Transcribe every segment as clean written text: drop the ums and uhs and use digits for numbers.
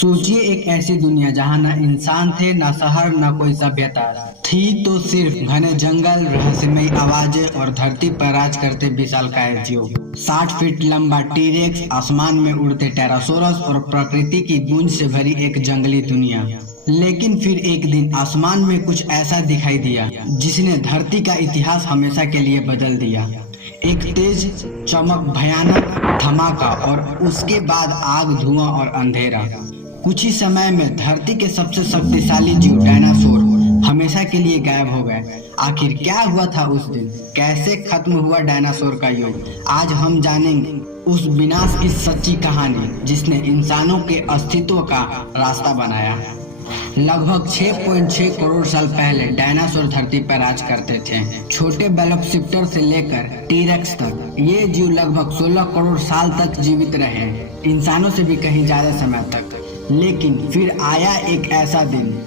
सोचिए एक ऐसी दुनिया जहाँ न इंसान थे, न शहर, न कोई सभ्यता थी, तो सिर्फ घने जंगल, रहस्यमयी आवाजें और धरती पर राज करते विशालकाय जीव। 60 फीट लंबा टीरेक्स, आसमान में उड़ते टेरासोरस और प्रकृति की गूंज से भरी एक जंगली दुनिया। लेकिन फिर एक दिन आसमान में कुछ ऐसा दिखाई दिया जिसने धरती का इतिहास हमेशा के लिए बदल दिया। एक तेज चमक, भयानक धमाका और उसके बाद आग, धुआं और अंधेरा। कुछ ही समय में धरती के सबसे शक्तिशाली जीव डायनासोर हमेशा के लिए गायब हो गए। आखिर क्या हुआ था उस दिन? कैसे खत्म हुआ डायनासोर का युग? आज हम जानेंगे उस विनाश की सच्ची कहानी जिसने इंसानों के अस्तित्व का रास्ता बनाया। लगभग 6.6 करोड़ साल पहले डायनासोर धरती पर राज करते थे। छोटे वेलोसिरैप्टर से लेकर टीरेक्स तक ये जीव लगभग 16 करोड़ साल तक जीवित रहे, इंसानों से भी कहीं ज्यादा समय तक। लेकिन फिर आया एक ऐसा दिन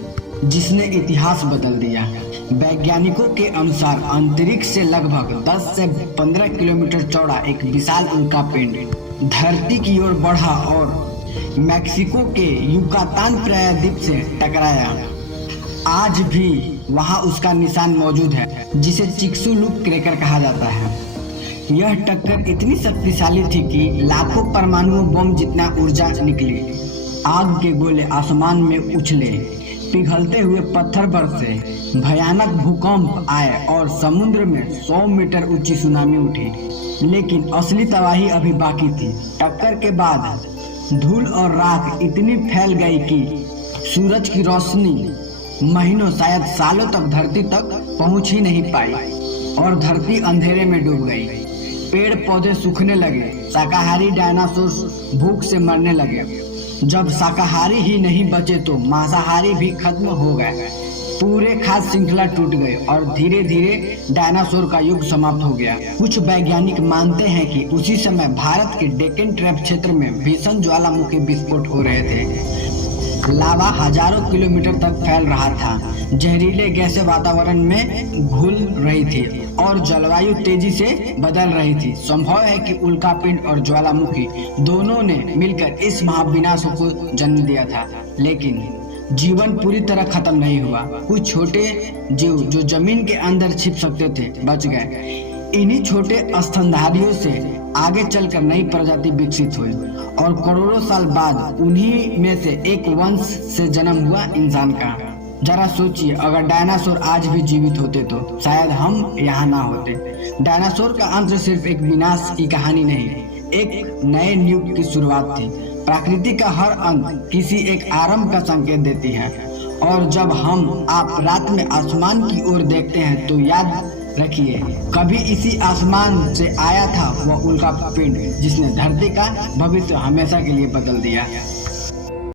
जिसने इतिहास बदल दिया। वैज्ञानिकों के अनुसार अंतरिक्ष से लगभग 10 से 15 किलोमीटर चौड़ा एक विशाल उल्कापिंड धरती की ओर बढ़ा और मैक्सिको के युकातान प्रायद्वीप से टकराया। आज भी वहां उसका निशान मौजूद है, जिसे चिक्सुलुक क्रैकर कहा जाता है। यह टक्कर इतनी शक्तिशाली थी कि लाखों परमाणु बम जितना ऊर्जा निकली। आग के गोले आसमान में उछले, पिघलते हुए पत्थर बरसे, भयानक भूकंप आए और समुद्र में 100 मीटर ऊंची सुनामी उठी। लेकिन असली तबाही अभी बाकी थी। टक्कर के बाद धूल और राख इतनी फैल गई कि सूरज की रोशनी महीनों, शायद सालों तक धरती तक पहुंच ही नहीं पाई और धरती अंधेरे में डूब गई। पेड़ पौधे सूखने लगे, शाकाहारी डायनासोर भूख से मरने लगे। जब शाकाहारी ही नहीं बचे तो मांसाहारी भी खत्म हो गए। पूरे खाद्य श्रृंखला टूट गई और धीरे धीरे डायनासोर का युग समाप्त हो गया। कुछ वैज्ञानिक मानते हैं कि उसी समय भारत के डेक्कन ट्रैप क्षेत्र में भीषण ज्वालामुखी विस्फोट हो रहे थे। लावा हजारों किलोमीटर तक फैल रहा था, जहरीले गैसें वातावरण में घुल रही थी और जलवायु तेजी से बदल रही थी। संभव है कि उल्कापिंड और ज्वालामुखी दोनों ने मिलकर इस महाविनाश को जन्म दिया था। लेकिन जीवन पूरी तरह खत्म नहीं हुआ। कुछ छोटे जीव जो जमीन के अंदर छिप सकते थे बच गए। इन्हीं छोटे स्तनधारियों से आगे चलकर नई प्रजाति विकसित हुई और करोड़ों साल बाद उन्हीं में से एक वंश से जन्म हुआ इंसान का। जरा सोचिए, अगर डायनासोर आज भी जीवित होते तो शायद हम यहाँ ना होते। डायनासोर का अंत सिर्फ एक विनाश की कहानी नहीं, एक नए युग की शुरुआत थी। प्रकृति का हर अंत किसी एक आरंभ का संकेत देती है। और जब आप रात में आसमान की ओर देखते हैं तो याद रखिए, कभी इसी आसमान से आया था वह उल्कापिंड जिसने धरती का भविष्य हमेशा के लिए बदल दिया।